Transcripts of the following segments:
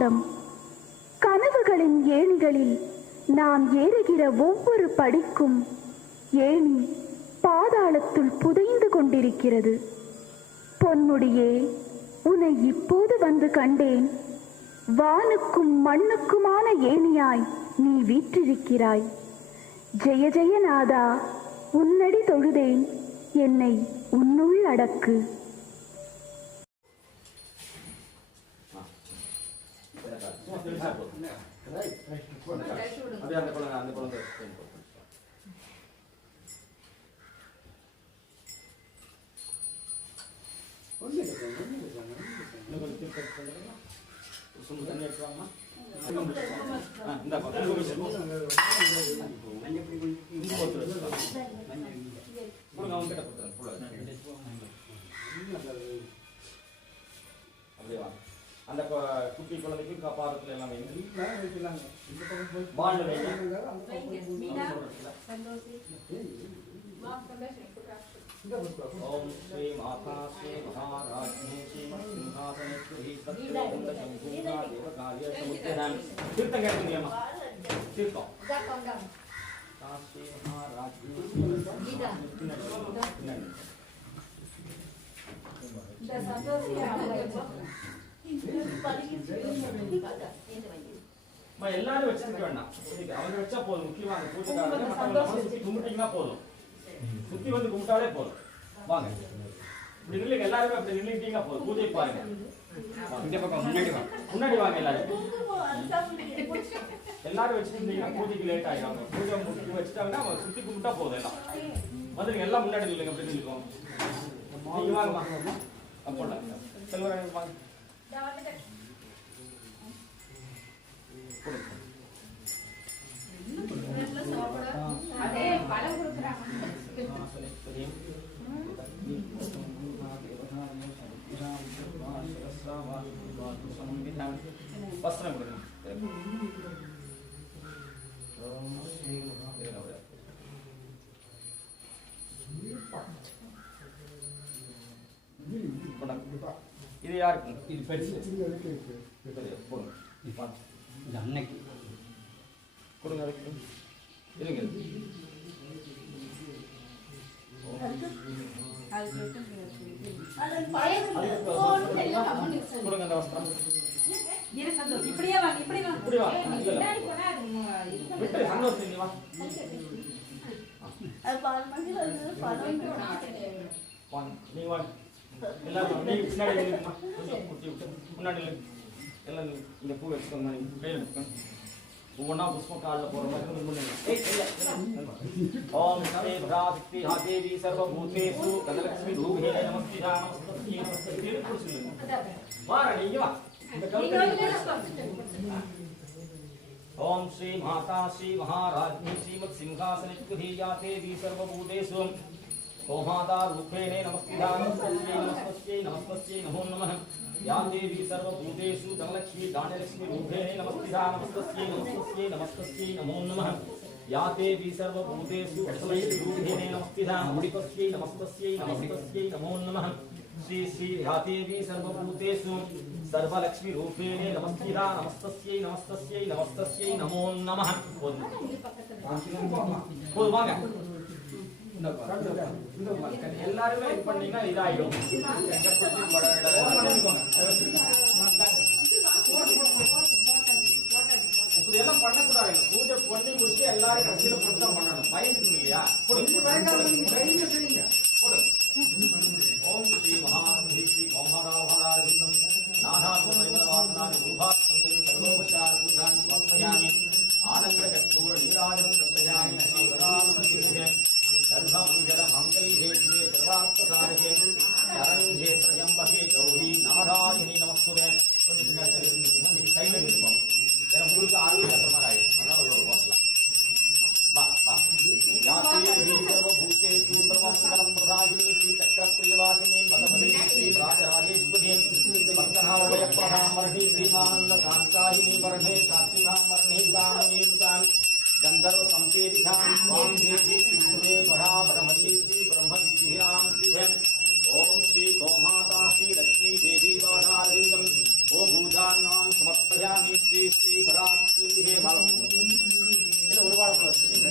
ஆரூடம். கனவுகளின் ஏணிகளில் நான் ஏறுகிற ஒவ்வொரு படிக்கும் ஏணி பாதாளத்துள் புதைந்து கொண்டிருக்கிறது. பொன்முடியே, உன்னை இப்போது வந்து கண்டேன். வானுக்கும் மண்ணுக்குமான ஏணியாய் நீ வீற்றிருக்கிறாய். ஜெய ஜெயநாதா, உன்னடி தொழுதேன், என்னை உன்னுள் அடக்கு. அந்த குட்டி குழந்தைக்கு காப்பாரத்துல எல்லாம் ओम श्री माता श्री महाराज्ञे श्री सिंहासनेश्वरी सत्यवंत शंभूता देवकार्य समुद्रम कीर्तन कहते हैं अम्मा कीर्तन श्री महाराज्ञे मैं எல்லாரும் வெச்சிருக்க வேண்டாம் அவங்க வெச்சா போதும் முக்கியமா அந்த பூஜைக்காரங்க மத்தவங்க சுத்தி கும்பிட்டீங்கன்னா போதும் சுத்தி வந்து கும்பிட்டாலே போதும் வாங்க இப்படி நில்லுங்க எல்லாரும் அப்படி நின்னுட்டீங்கன்னா போதும் பூஜை பாருங்க இந்த பக்கம் முன்னாடி வாங்க எல்லாரும் வெச்சிட்டீங்கன்னா பூஜைக்கு லேட் ஆயிடும் பூஜை முடிச்சு வெச்சிட்டாங்கன்னா சுத்தி கும்பிட்டா போதும் எல்லாம் வந்து எல்லாம் முன்னாடி நில்லுங்க அப்படி நில்லுங்க நீங்க வாங்க அப்போல செல்வராணி வாங்க அதே பழம் கொடுக்குறாங்க வஸ்திரம் கொடுங்க இது யாருக்கு இது பெருசு போடுங்க இது அன்னைக்கு கொடுங்க அதுக்கு இருங்க கொடுங்க அந்த வஸ்திரம் இப்படியே வாங்க இப்படி வாங்க இப்படி வாங்க முன்னாடி போனா விட்டு சந்தோஷம் நீ வா அது பால் மணி வந்து பழம் வாங்க நீ வா எல்லாரும் நீ முன்னாடி நில்லுமா குட்டி விட்டு முன்னாடி நில்லு எல்லாம் இந்த பூ வச்சுக்கோங்க நீ கையில் எடுத்துக்கோங்க ஒவ்வொன்றா புஷ்பம் காலில் போகிற மாதிரி ஓம் ஸ்ரீ பிராதி தேவி சர்வபூதேஷு கஜலட்சுமி ரூபே நமஸ்திதா நமஸ்தே நமஸ்தே வார நீங்க வா ओम श्री माता श्री महाराज्ञी श्रीमत् सिंहासनेश्वरीया देवी सर्वभूतेषु गोमाता रूपेण नमस्तिदा नमस्ते नमस्ते नमो नमः या देवी सर्वभूतेषु धनलक्ष्मी दानलक्ष्मी रूपेण नमस्तिदा नमस्ते नमो नमः या देवी सर्वभूतेषु अष्टलक्ष्मी रूपेण नमस्तिदा नमस्ते नमो नमः श्री श्री या देवी सर्वभूतेषु सर्वलक्ष्मी रूपेण नमस्तिदा नमस्ते नमो नमः போது வாங்க எல்லாரும் இது பண்ணீங்கன்னா இதாயிடும் இப்படி எல்லாம் பண்ணக்கூடாது பூஜை பண்ணி முடிச்சு எல்லாரும் கடைசியில போட்டு தான் பண்ணணும் பயந்துக்கும் இல்லையா ஓம் ஸ்ரீ மகாத்மி ஸ்ரீ ஓம்ஹராவஹராரவிந்தம் நாதாகுமரிமலவாசனாதி ரூபாத்மம் சர்வோபசார பூஜானி சமர்ப்பயாமி ஆனந்த கற்பூர நீராஜனம் தர்சயாமி ஸ்ரீ வராருணகிரிஹே सर्वमंगल मंगल्ये शिवे सर्वार्थ साधके शरण्ये त्र्यंबके गौरी नारायणी नमस्तुते கொஞ்சம் பின்னாடி நீ சைடுல நில்லுங்க ஏன்னா உங்களுக்கு ஆளு கட்டற மாதிரி ஆயிடும் அதனால ஒரு வாசல வா வா யாத்தே தி சர்வபூதேஷு சர்வமங்கலம் பிரதாயினி ஸ்ரீ சக்கரப்ரியவாசினி மதபதி ஸ்ரீ ராஜராஜேஸ்வரி பக்தநாமய பிரதாமர்ஹி ஸ்ரீமானந்த சாந்தாயினி வர்ணே சாத்விகாமர்ணி காமனீதாம் गंधर्व संपेदिकां स्वां देवी श्रीपुरे परापरमयी श्री ब्रह्मविद्यां श्रीभं ओम श्री गोमाता श्री लक्ष्मी देवी वादारविंदं ओ भूजानां समर्पयामि श्री श्री पराशक्तिये बालम என்ன ஒரு வாரம் கூட வச்சிருக்கீங்க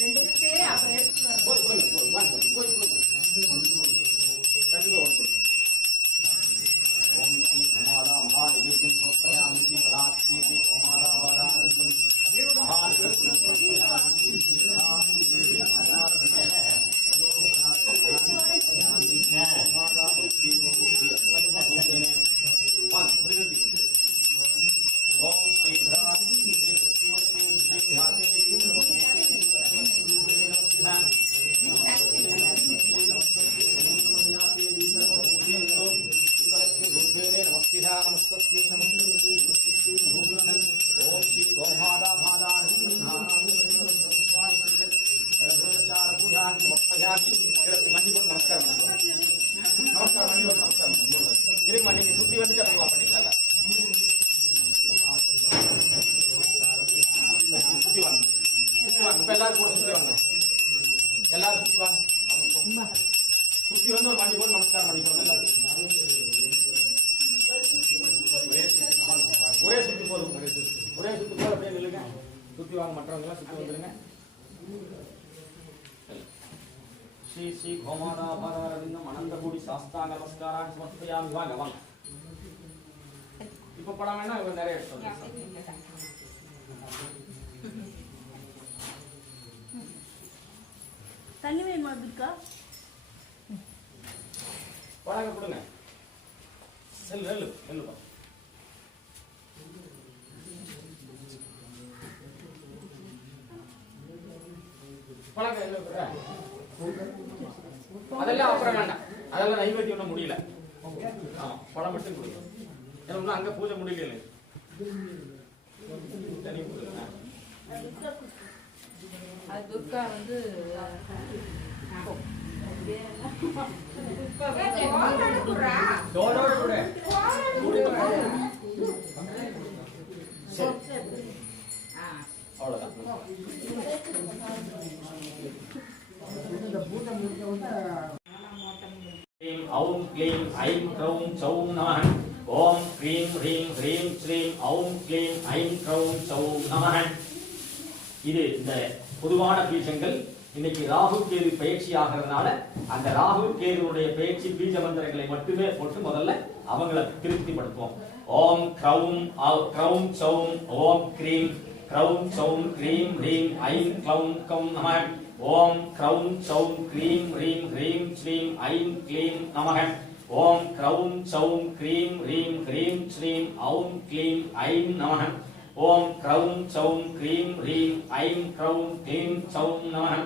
ரெண்டு இருக்கு அப்புறம் எடுத்துட்டு போய் கண்டிப்பா ஓடி போய் ஓம் ஸ்ரீ உமாதா மகாநிவேத்யம் சமர்ப்பயாமி ஸ்ரீ பராசக்தி ஸ்ரீ உமாதா மகாநிவேத்யம் மகாநிவேத்யம் சமர்ப்பயாமி ஸ்ரீ ஸ்ரீ பராசக்தி ஸ்ரீ சுத்தி வந்து ஒரு மண்டி போட்டு நமஸ்காரம் பண்ணிக்கணும் எல்லாரும். ஒரே சுத்தி போதும். ஒரே சுத்தி போல அப்படியே நில்லுங்க. சுத்தி வாங்க மற்றவங்க எல்லாம் சுத்தி வந்துருங்க. ஸ்ரீ ஸ்ரீ கோமாதா பாதாரவிந்தம் அனந்தகோடி சாஸ்தாங்க நமஸ்காரான் சமர்ப்பயாமி. வாங்க வாங்க. இப்ப படம் வேணா இவங்க நிறைய எடுத்து தண்ணி வேணுமா இருக்கா? பழங்க கொடுங்க. நெல்லு நெல்லு நெல்லுப்பா. பழங்க நெல்லு கொடுற. அதெல்லாம் அப்புறம் வேண்டாம். அதெல்லாம் நைவேத்தியம் ஒன்றும் முடியல. ஆமா பழம் மட்டும் கொடுங்க. ஏன்னா ஒன்றும் அங்கே பூஜை முடியல. தனி கொடுங்க. அது துர்கா வந்து தோலோட கூட அவ்வளோதான். ॐ क्लीं ऐं क्रौं चौं नमः. ॐ क्रीं ह्रीं ह्रीं श्रीं ॐ क्लीं ऐं क्रौं चौं नमः. இது இந்த பொதுவான பீஜங்கள். இன்னைக்கு ராகு கேது பயிற்சி ஆகிறதுனால அந்த ராகு கேதுடைய பயிற்சி பீஜ மந்திரங்களை மட்டுமே போட்டு முதல்ல அவங்கள திருப்திப்படுத்துவோம். ஓம் க்ரௌம் க்ரௌம் சௌம் ஓம் க்ரீம் க்ரௌம் சௌம் க்ரீம் ह्रीं ऐं க்ளௌம் கம் நமः. ஓம் க்ரௌம் சௌம் க்ரீம் ह्रीं ह्रीं ஸ்ரீம் ஐं க்ளீம் நமः. ஓம் க்ரௌம் சௌம் க்ரீம் ह्रीं ह्रीं ஸ்ரீம் ஔம் க்ளீம் ஐம் நமः. ஓம் க்ரௌம் சௌம் க்ரீம் ह्रीं ஐம் க்ரௌம் க்ளீம் சௌம் நமः.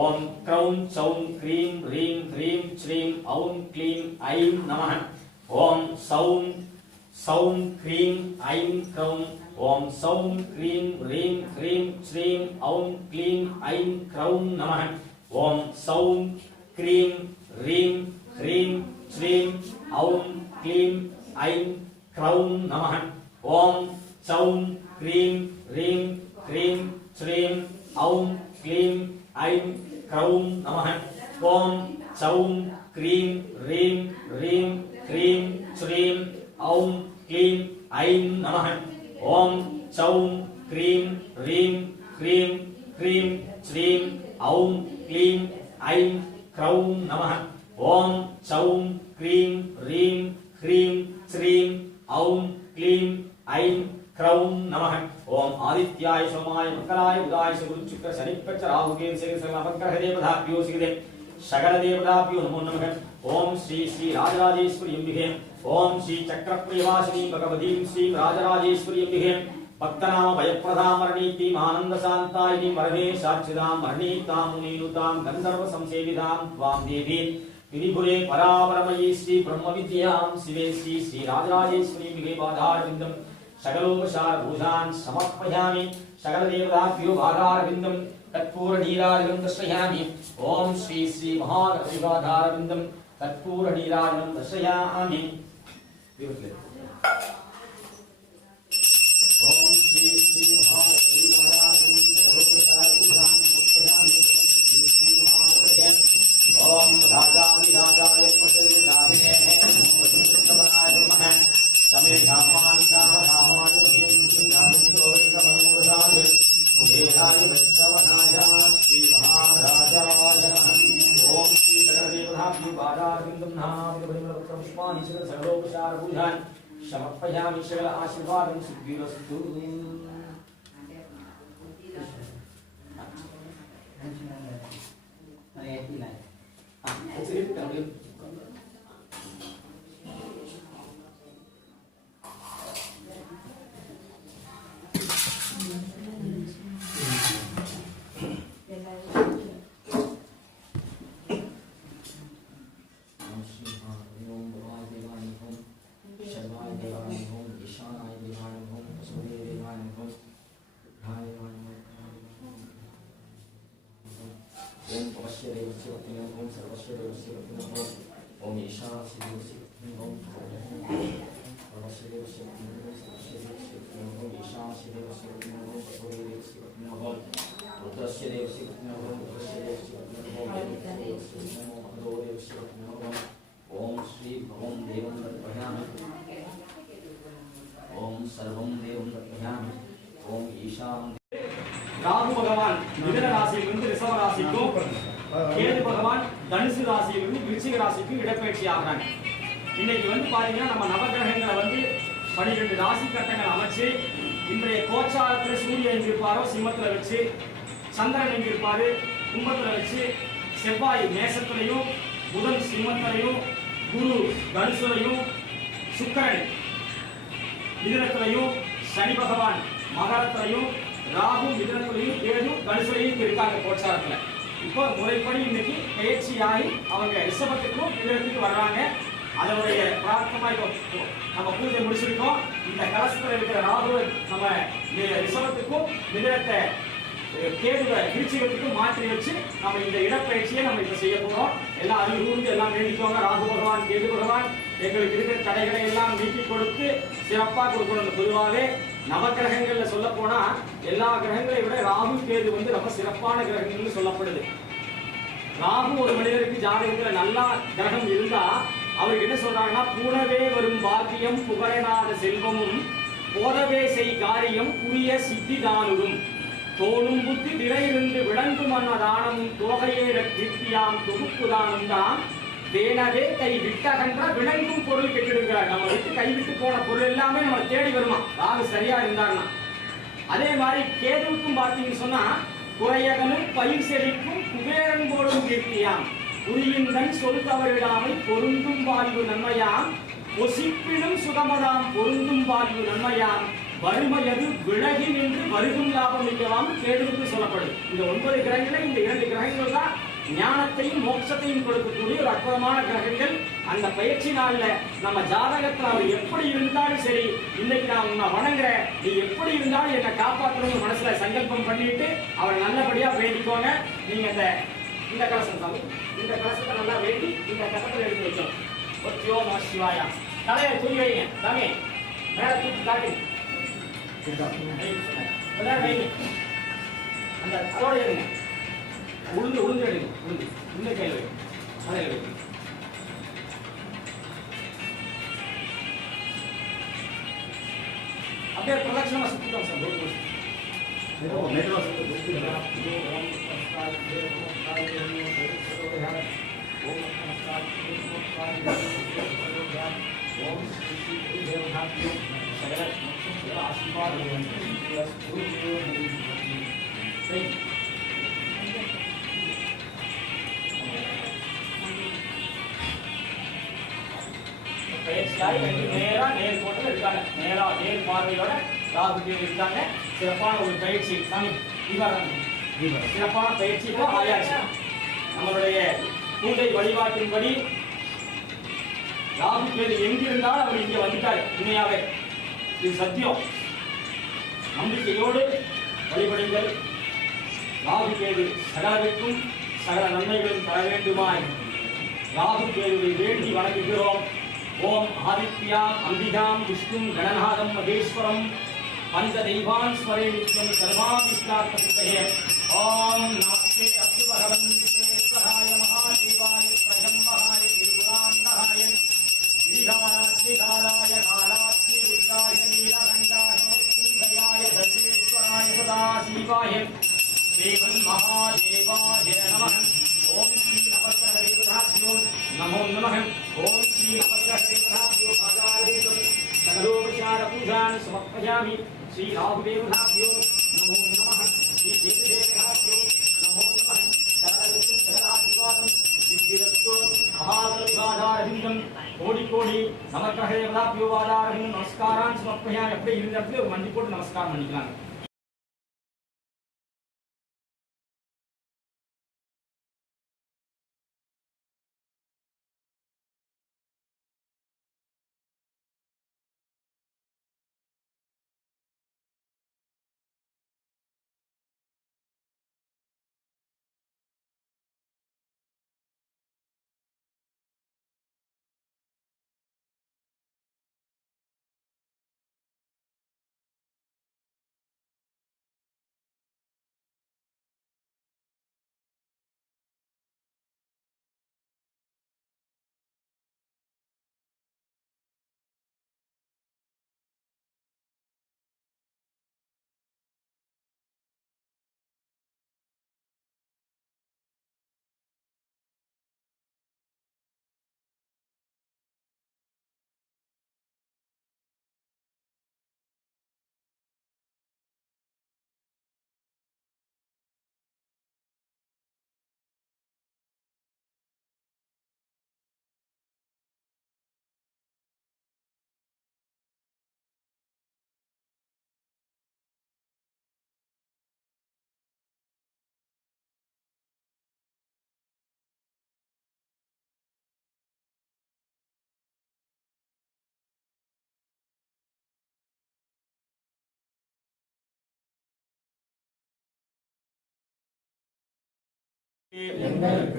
ஓம் க்ரௌம் சௌம் க்ரீம் ह्रीं ह्रीं ஸ்ரீம் ஔம் க்ளீம் ஐம் நமः. ஓம் சௌம் சௌம் க்ரீம் ஐம் க்ரௌம் ஓம் சௌம் க்ரீம் ह्रीं ह्रीं ஸ்ரீம் ஔம் க்ளீம் ஐம் க்ரௌம் நமः. ஓம் சௌம் க்ரீம் ह्रीं ह्रीं ஸ்ரீம் ஔம் க்ளீம் ஐம் க்ரௌம் நமः. ஓம் சௌம் க்ரீம் ह्रीं ह्रीं ஸ்ரீம் ஔம் க்ளீம் ஐம் க்ரௌம் நமः. ஓம் சௌம் க்ரீம் ह्रीं ह्रीं ஸ்ரீம் ஸ்ரீம் ஔம் க்ளீம் ஐம் நமः. ஓம் சௌம் க்ரீம் ह्रीं ह्रीं ஸ்ரீம் ஸ்ரீம் ஔம் க்ளீம் ஐம் க்ரௌம் நமः. ஓம் சௌம் க்ரீம் ह्रीं ह्रीं ஸ்ரீம் ஔம் க்ளீம் ஐம் க்ரௌம் நமः. ஓம் ஆதித்யாய சோமாய மங்களாய புதாய குரு சுக்ர சனிப்பச்ச ராகுகே சேகசல நவக்கிரக தேவதாபியோ சிகதே சகல தேவதாபியோ நமோ நமः. ஓம் ஸ்ரீ ஸ்ரீ ராஜராஜேஸ்வரி அம்பிகே. ஓம் ஸ்ரீ சக்கரப்ரியவாசினி பகவதீம் ஸ்ரீ ராஜராஜேஸ்வரி அம்பிகே. பக்தநாம பயப்பிரதாம் மரணீதீம் ஆனந்த சாந்தாயினீம் வரதே சாட்சிதாம் மரணீதாம் முனீனுதாம் கந்தர்வ சம்சேவிதாம் த்வாம் தேவீம் விதிபுரே பராபரமயி ஸ்ரீ பிரம்ம வித்யாம் சிவே ஸ்ரீ ஸ்ரீ ராஜராஜேஸ்வரி அம்பிகே பாதாரவிந்தம் சகலோபசார பூஜான் சமர்ப்பயாமி. சகல தேவதாபியோ பாதாரவிந்தம் கற்பூர நீராஜனம் தர்ஷயாமி. ஓம் ஸ்ரீ ஸ்ரீ மகாகணபதி பாதாரவிந்தம் கற்பூர நீராஜனம் தர்ஷயாமி. ஓம் ஸ்ரீ ஸ்ரீ மகாகணபதி பாதாரவிந்தம் சகலோபசார பூஜான் சமர்ப்பயாமி. ஸ்ரீ ஸ்ரீ மகாகணபதி ஓம் ராஜாதிராஜாய பிரசரிதாய நமோ வசிஷ்டவராய पुष्पाणि सर्वोपचार पूजान् समर्पयामि सकल आशीर्वादं सिद्धिरस्तु ராகு பகவான் மிதுன ராசியிலிருந்து ரிஷப ராசிக்கும் கேது பகவான் தனுசு ராசியிலிருந்து விருச்சிக ராசிக்கும் இடப்பெயர்ச்சி ஆகிறாங்க. இன்னைக்கு பாத்தீங்கன்னா நம்ம நவகிரகங்களை 12 ராசி கட்டங்கள் அமைச்சு இன்றைய கோச்சாரத்தில் சூரியன் எங்கிருப்பாரோ சிம்மத்துல வச்சு, சந்திரன் எங்கிருப்பாரு கும்பத்துல வச்சு, செவ்வாய் மேசத்திலையும், புதன் சிம்மத்திலையும், குரு தனுசுலையும், சுக்கிரன் மிதுனத்திலையும், சனி பகவான் மகரத்திலையும், ராகு மிதுனத்திலையும், கேது தனுசுலையும் இருக்காங்க கோச்சாரத்துல. இப்போ முறைப்படி இன்னைக்கு பயிற்சியாகி அவங்க ரிஷபத்துக்கும் மிதுனத்துக்கும் வர்றாங்க. அதனுடைய பிரார்த்தமா இப்போ நம்ம பூஜை முடிச்சிருக்கோம். இந்த கலசத்துல இருக்கிற ராகு நம்ம ரிஷபத்துக்கும் மிதுனத்தை கேதுவை விருச்சிகத்துக்கும் மாற்றி வச்சு நம்ம இந்த இடப்பயிற்சியை நம்ம இப்ப செய்ய போறோம். எல்லாம் அறிவுறுந்து எல்லாம் வேண்டிக்கோங்க. ராகு பகவான் கேது பகவான் எங்களுக்கு இருக்கிற தடைகளை எல்லாம் நீக்கி கொடுத்து சிறப்பா கொடுக்கணும். பொதுவாகவே நவகிரகங்கள்ல சொல்ல போனா எல்லா கிரகங்களை விட ராகு கேது ரொம்ப சிறப்பான கிரகங்கள்னு சொல்லப்படுது. ராகு ஒரு மனிதருக்கு ஜாதகத்துல நல்லா கிரகம் இருந்தா அவருக்கு என்ன சொல்றாங்கன்னா, பூனவே வரும் பாக்கியம் புகழனாத செல்வமும் போதவே செய் காரியம் புரிய சித்திதானுடும் தோணும் புத்தி திரையிருந்து விளங்கு மன்ன தானமும் தோகையேற கீர்த்தியாம் தொகுப்புதானும் தான் வேணவே கை விட்டகன்ற விளங்கும் பொருள் கெட்டிருக்கிறார். நம்ம விட்டு கைவிட்டு போன பொருள் எல்லாமே நம்ம தேடி வருமா ராகு சரியா இருந்தாருன்னா. அதே மாதிரி கேதுவுக்கும் பார்த்தீங்கன்னு சொன்னா குறையகனும் பயிர் செழிக்கும் குபேரன் போடும் கீர்த்தியாம் புரியுந்தன் சொல் தவறிடாமை பொருந்தும் வாழ்வு நன்மையாம் பொசிப்பினும் சுகமதாம் பொருந்தும் வாழ்வு நன்மையாம் வறுமையது விலகி நின்று வருகும் லாபம் மிக்கலாம் கேதுவுக்கு சொல்லப்படுது. இந்த 9 கிரகங்களை இந்த 2 கிரகங்கள் தான் ஞானத்தையும் மோட்சத்தையும் கொடுக்கக்கூடிய ஒரு அற்புதமான கிரகங்கள். அந்த பயிற்சி நாள்ல நம்ம ஜாதகத்துல அவர் எப்படி இருந்தாலும் சரி, இன்னைக்கு நான் உன்னை வணங்குறேன், நீ எப்படி இருந்தாலும் என்னை காப்பாற்றணும்னு மனசுல சங்கல்பம் பண்ணிட்டு அவரை நல்லபடியா வேண்டிக்கோங்க. நீங்க இந்த கலசம் சாமி, இந்த கலசத்தை நல்லா வேண்டி இந்த கலசத்துல எடுத்து வச்சோம். ஒத்தியோ நம சிவாயா. தலையை தூக்கி வைங்க சாமி, மேல தூக்கி காட்டுங்க. அந்த அதோட எடுங்க, உளுந்து எடுங்க, உளுந்து கையில் வைங்க, தலையில் வைங்க. அப்படியே பிரதட்சணமா சுத்திட்டோம் சார். நேர் போட்டு இருக்காங்க, நேர் பார்வையோட ராகு இருக்காங்க. சிறப்பான ஒரு பயிற்சி சாமி, சிறப்பான பயிற்சி ஆயாச்சு. நம்மளுடைய பூஜை வழிபாட்டின்படி ராகு கேது எங்கிருந்தாலும் அவர் இங்க வந்துட்டாரு. உண்மையாவே இது சத்தியம். நம்பிக்கையோடு வழிபடுங்கள். ராகு கேது சகலவிற்கும் சகல நன்மைகளும் தர வேண்டுமாய் ராகு கேதுவை வேண்டி வணங்குகிறோம். ஓம் ஆதித்யாம் அம்பிகாம் விஷ்ணும் கணநாதம் மகேஸ்வரம் பஞ்ச தெய்வான் ஸ்மரே நித்யம் சர்வாபிஷ்டார்த்த சித்தயே. ஓம் நமஸ்தே அஸ்து பகவன் விஸ்வேஸ்வராய மகாதேவாய ஸ்வயம்பகாய திரிபுராந்தகாய ஸ்ரீகாலாத்ரிகாலாய காலாத்ரி ருத்ராய நீலகண்டாய முக்திதயாய சர்வேஸ்வராய சதாசிவாய ஸ்ரீமன் மகாதேவாய நமः. ஓம் ஸ்ரீ நவக்கிரக தேவதாभ्यो நமோ நமः. ஓம் ஸ்ரீ सकलोपचारपूजान् समर्पयामि श्री राहुदेवताभ्यो नमो नमः श्री देवदेवताभ्यो नमो नमः सरलगुप्तं सरलादिवासं सिद्धिरस्तु महाबलिवादारविन्दं कोटि कोटि समर्पणदेवताभ्यो वादारविन्दं நமஸ்காரான் समर्पयामि அப்படியே இருந்த இடத்துல ஒரு மண்டி போட்டு நமஸ்காரம் பண்ணிக்கலாம்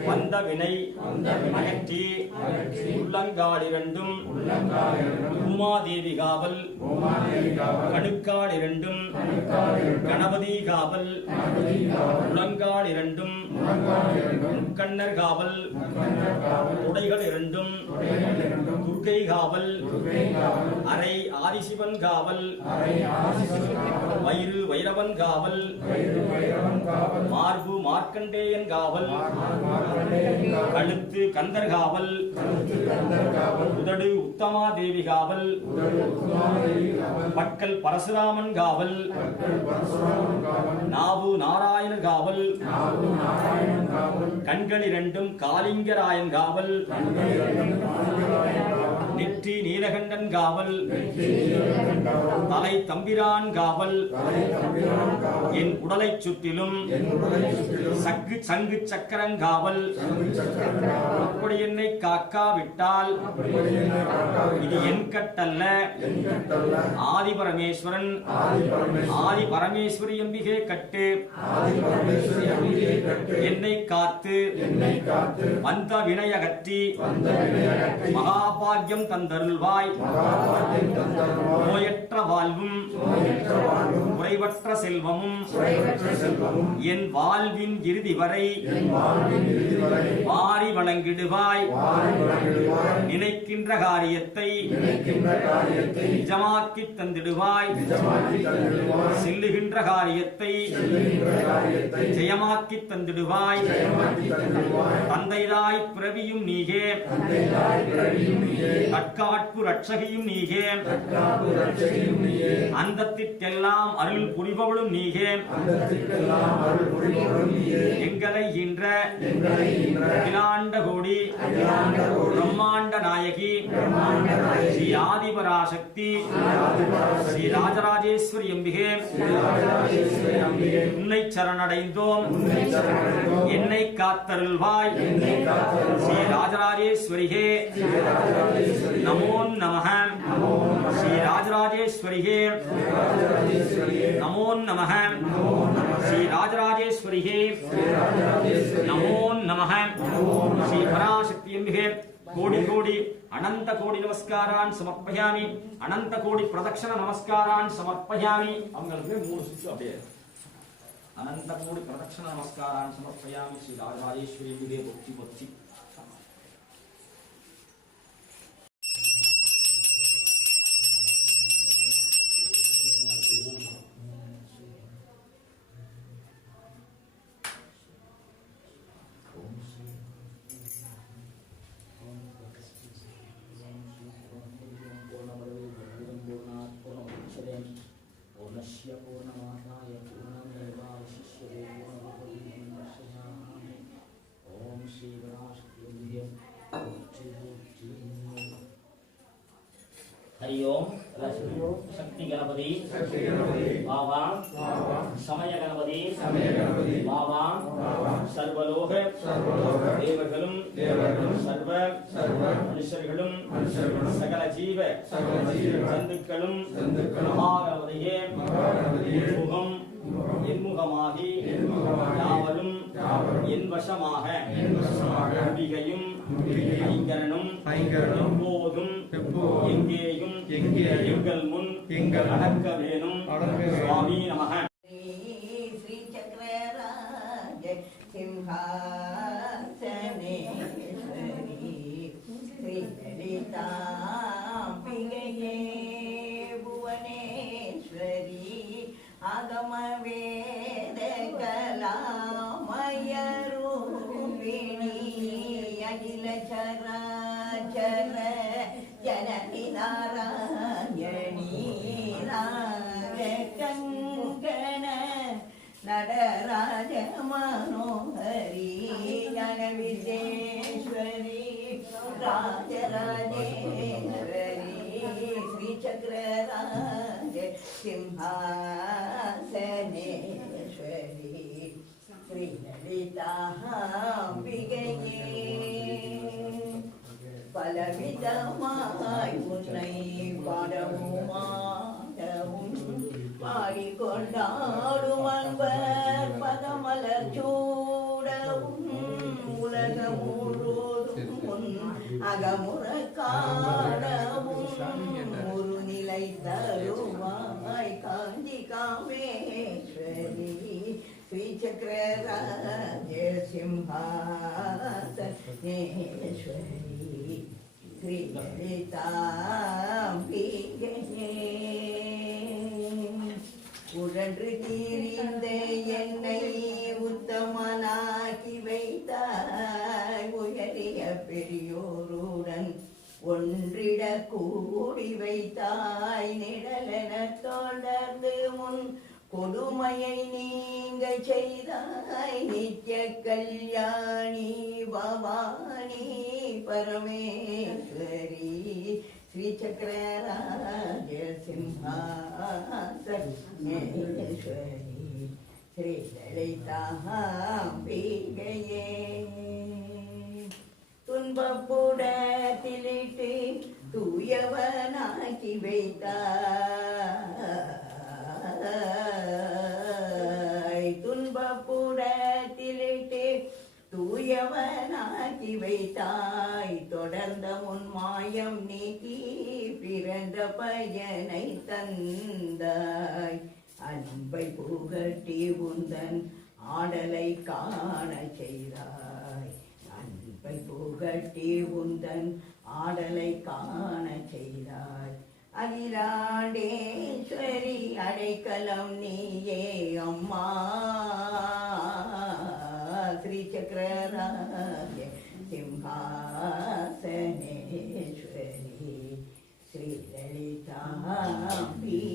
வந்த வினை அகற்றி உள்ளங்காலிரண்டும் உமாதேவி காவல் கணுக்காலிரண்டும் கணபதி காவல் முழங்காலிரண்டும் முக்கண்ணர் காவல் உடைகள் இரண்டும் துர்க்கை காவல் அரை ஆதிசிவன் காவல் வயிறு வைரவன் காவல் மார்பு மார்க்கண்டேயன் காவல் கழுத்து கந்தர் காவல் உதடு உத்தமா தேவி காவல் பட்கள் பரசுராமன் காவல் நாவு நாராயணர் காவல் கண்கள் இரண்டும் காலிங்கராயன் காவல் நெற்றி நீலகண்டன் காவல் தலை தம்பிரான் காவல் என் உடலை சுற்றிலும் சங்கு சக்கரங்காவல் அப்படி என்னை காக்காவிட்டால் இது என் கட்டல்ல ஆதி பரமேஸ்வரன் ஆதி பரமேஸ்வரி அம்பிகே கட்டு என்னை காத்து வந்த வினையகற்றி மகாபாகியம் தந்தருள்வாய் நோயற்ற வாழ்வும் குறைவற்ற செல்வமும் என் வாழ்வின் இறுதி வரை வாரி வழங்கிடுவாய் நினைக்கின்ற காரியத்தை நிஜமாக்கி தந்திடுவாய் செல்லுகின்ற காரியத்தை ஜெயமாக்கி தந்திடுவாய் தந்தைதாய் பிறவியும் நீகே தற்காட்பு ரட்சகியும் நீகே அந்தத்திற்கெல்லாம் அருள் புரிபவளும் நீகே எங்களை ஈன்ற அகிலாண்ட கோடி பிரம்மாண்ட நாயகி ஸ்ரீ ஆதிபராசக்தி ஸ்ரீ ராஜராஜேஸ்வரி அம்பிகே உன்னை சரணடைந்தோம் என்னை காத்தருள்வாய் ஸ்ரீ ராஜராஜேஸ்வரிகே நமோ நமः ஸ்ரீ ராஜராஜேஸ்வரிகே நமோ நமः ஸ்ரீ ராஜராஜேஸ்வரிகே நமோ நமः ஸ்ரீ பராசக்தி அம்பிகே கோடி கோடி அனந்த கோடி நமஸ்காரான் சமர்ப்பயாமி அனந்த கோடி பிரதட்சண நமஸ்காரான் சமர்ப்பயாமி அவங்களுக்கு 3 சுற்று அப்படியே அனந்த கோடி பிரதட்சண நமஸ்காரான் சமர்ப்பயாமி ஸ்ரீ ராஜராஜேஸ்வரி அம்பிகே பொத்தி பொத்தி पूर्णस्य पूर्णमादाय पूर्णमेवावशिष्यते पूर्णमेवावशिष्यते दर्शयामि। ओम श्री गणेशाय हरि ओम शक्ति गणपति बाबा समय गणपति बाबा सर्वलोक देवர்களும் सर्व மனுஷர்களும் சகல ஜீவ ஜந்துக்களும் மகாகணபதியே முகம் என்முகமாகி யாவரும் என் வசமாக அம்பிகையும் ஐங்கரனும் எப்போதும் எங்கேயும் எங்கள் முன் அடக்க வேணும் சுவாமி நமக. श्री चक्रराज सिंहासनेश्वरी श्री ललिताम्बिकये भुवनेश्वरी आगम वेद कलामय रूपिणी अखिल चराचर जननी नारायणी नागकङ्कण நடராஜ மனோஹரி ஜனவிஜேஸ்வரி ராஜராஜேஸ்வரி ஸ்ரீ சக்கரராஜ சிம்ஹாசனேஸ்வரி ஸ்ரீ லலிதாம்பிகையே பலவிதமாய் உன்னை பாடவும் பாடிக்கொண்டாடும் அன்பர் பதமலர் சூடவும் உலகம் முழுவதும் உன் அகமுற காணவும் ஒரு நிலை தருவாய் காஞ்சி காமேஸ்வரி ஸ்ரீ சக்கரராஜ சிம்ஹாசனேஸ்வரி ஸ்ரீ லலிதாம்பிகையே உழன்று தீரிந்த என்னை உத்தமனாக்கி வைத்தாய் உயரிய பெரியோருடன் ஒன்றிட கூடி வைத்தாய் நிழலென தொடர்ந்து முன் கொடுமையை நீங்க செய்தாய் நித்ய கல்யாணி பவானி பரமேஸ்வரி श्री चक्रराज सिंहासनेश्वरी श्री ललिताम्बिகையே துன்பப்புடத்திலிட்டு தூயவனாக்கி வைத்தாய் துன்பப்புடத்திலிட்டு தூயவனாக்கி வைத்தாய் தொடர்ந்த முன் மாயம் நீக்கி பிறந்த பயனை தந்தாய் அன்பை புகட்டி உந்தன் ஆடலை காண செய்தாய் அன்பை புகட்டி உந்தன் ஆடலை காண செய்தாய் அகிலாண்டேஸ்வரி அடைக்கலம் நீயே அம்மா श्री चक्रराज सिंहासनेश्वरी श्री ललिताम्बिகையே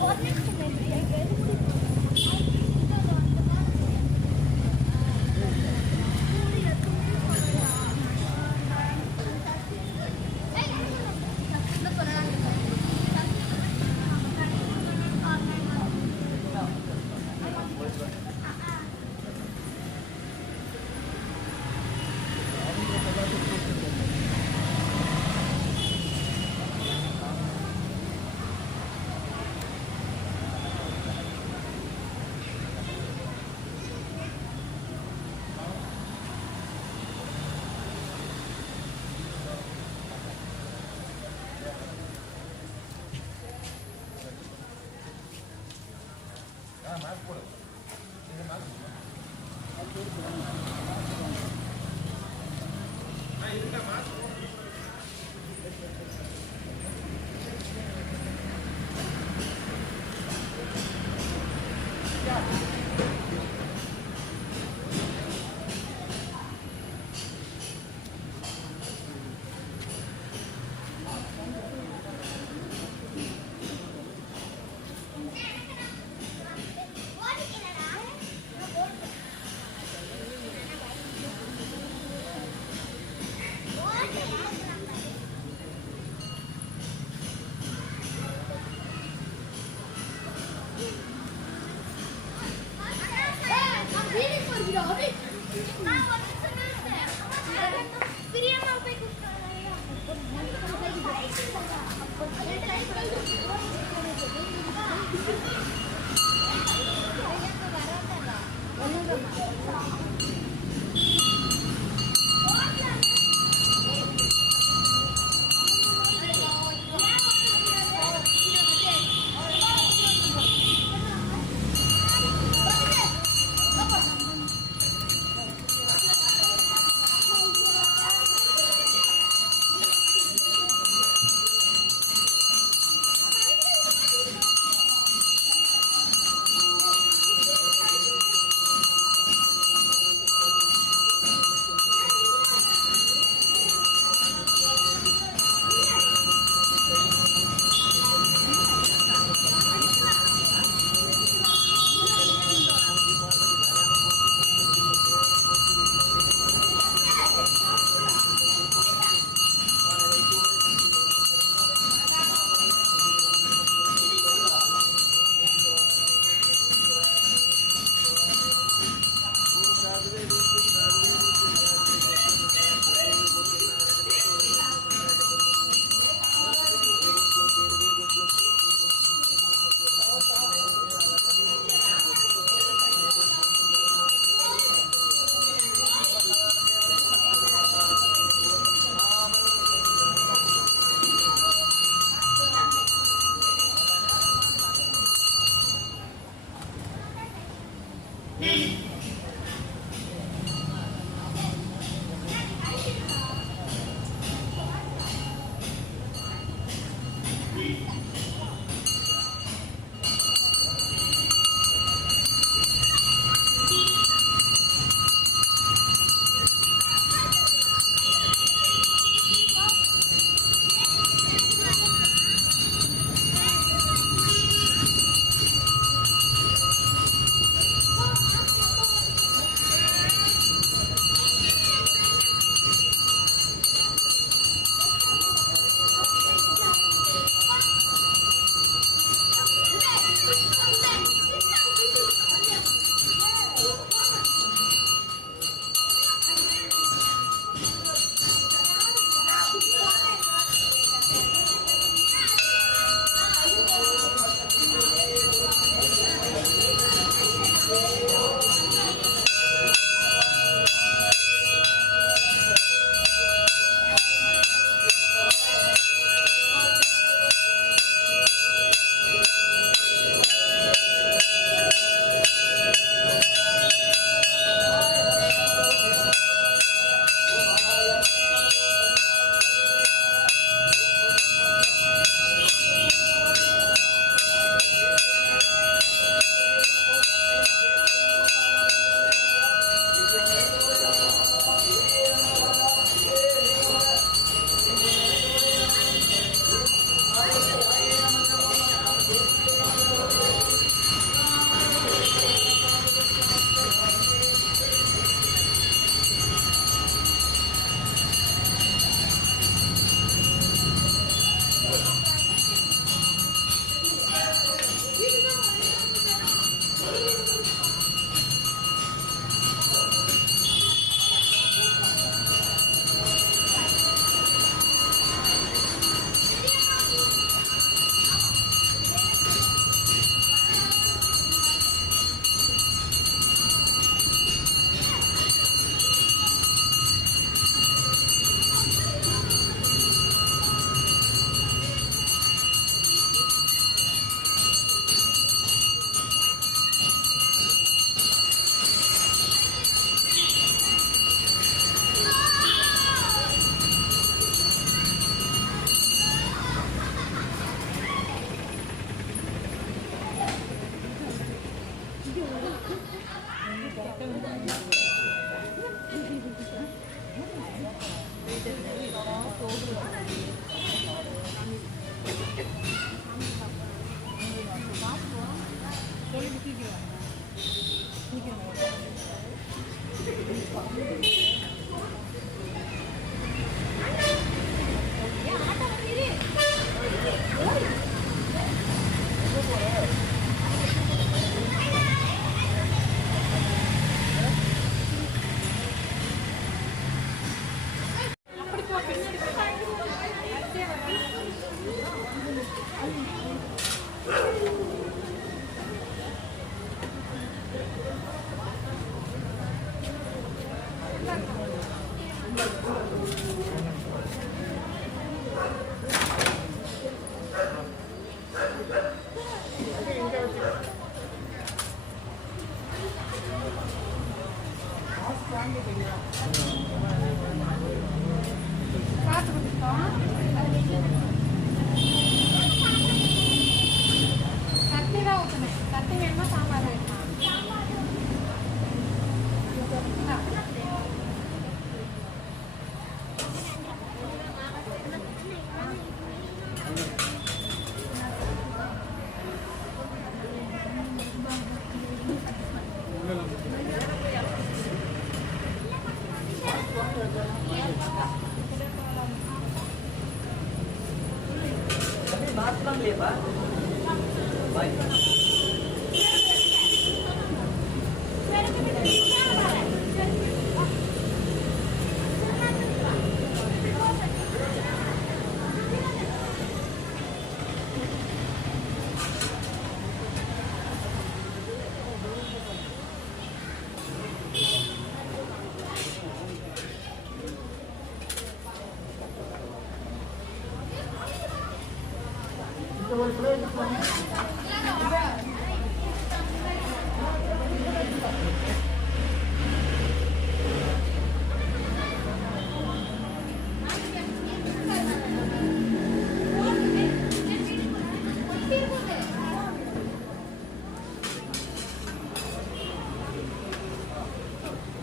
What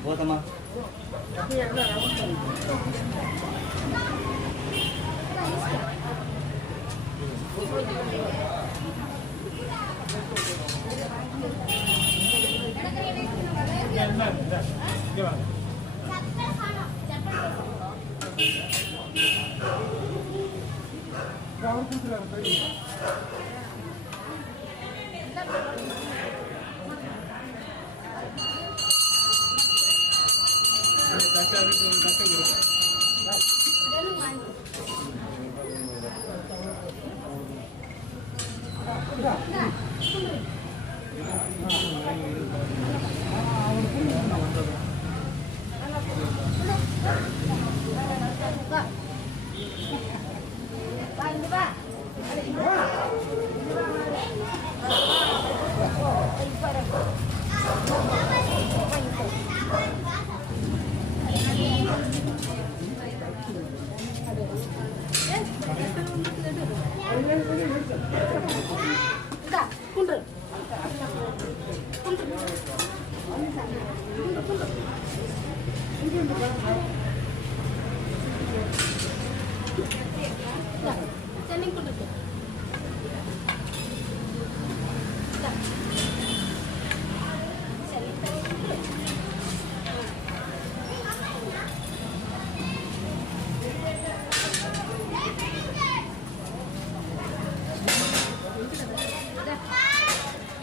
போதமா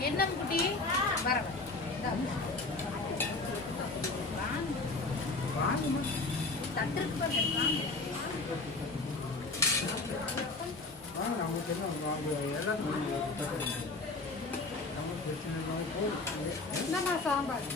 என்ன குட்டி வர தட்டுக்கு சாம்பார்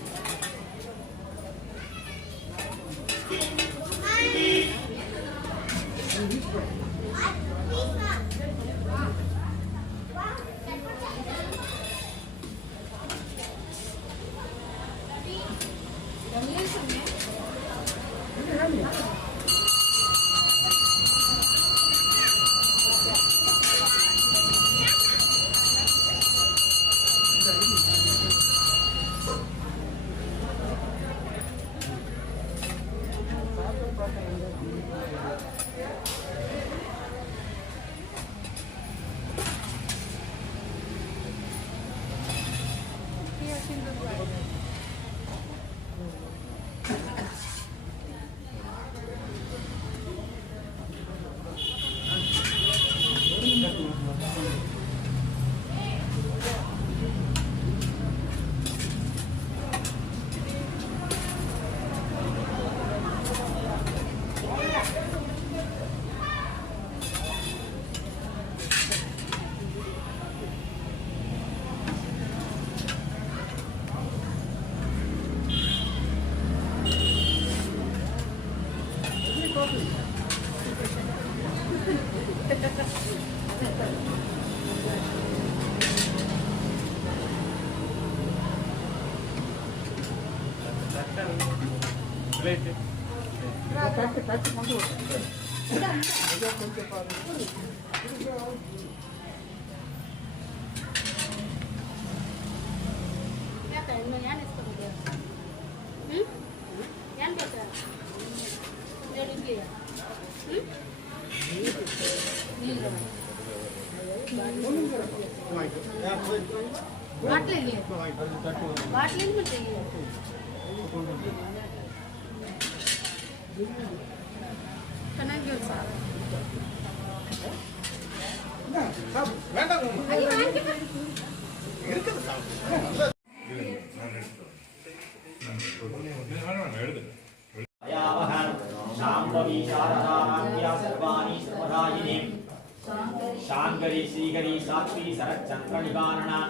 शांकरी श्रीकरी सात्वी शरच्चंद्र निवारणा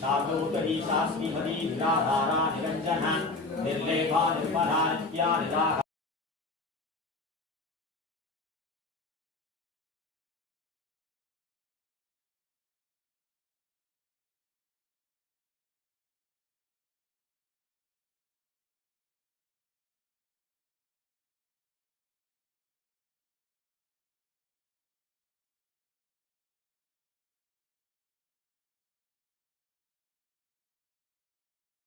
शातोत्तरी शास्त्रीमती निराधारा निरंजना निर्लेपा निर्मला नित्या निराहा